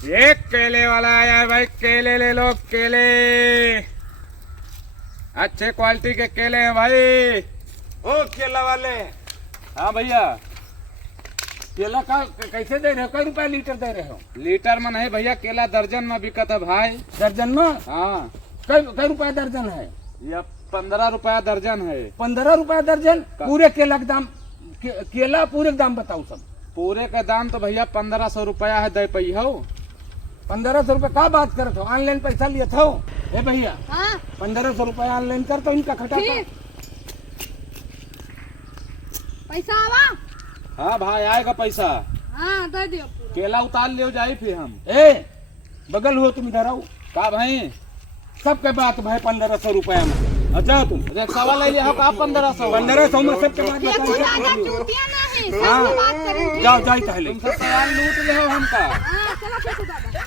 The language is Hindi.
एक केले वाला आया है भाई, केले ले लो केले। अच्छे क्वालिटी के केले हैं भाई। ओ केला वाले। हाँ भैया। केला का कैसे दे रहे हो? कई रुपए लीटर दे रहे हो? लीटर में नहीं भैया, केला दर्जन में बिकत है भाई। दर्जन में? हाँ। कई रुपए दर्जन है? ये 15 रुपया दर्जन है। 15 रुपए दर्जन? पूरे केला का दाम, केला पूरे का दाम बताओ सब। पूरे का दाम तो भैया 1500 रुपया है। दे पई हो 1500 रुपए का बात करत हो? ऑनलाइन पैसा लिए हो? ए भैया, हाँ 1500 रुपए ऑनलाइन कर तो इनका खटा ठीक। पैसा आवा? हाँ भाई आएगा पैसा। हाँ दे दियो पूरा। केला उतार ले जाए फिर हम। ए बगल हो तुम इधर आओ। का भाई? सबके बात भाई 1500 रुपया में। अच्छा तुम सवा ले लिया हो का 1500? 1500 में सबके बात ये कोई ज्यादा बताओ। चूतिया नहीं, हाँ। सब बात करेंगे। जाओ जाओ पहले। तुमसे सवाल लूट ले हो हमका। हाँ चलो पैसे दादा।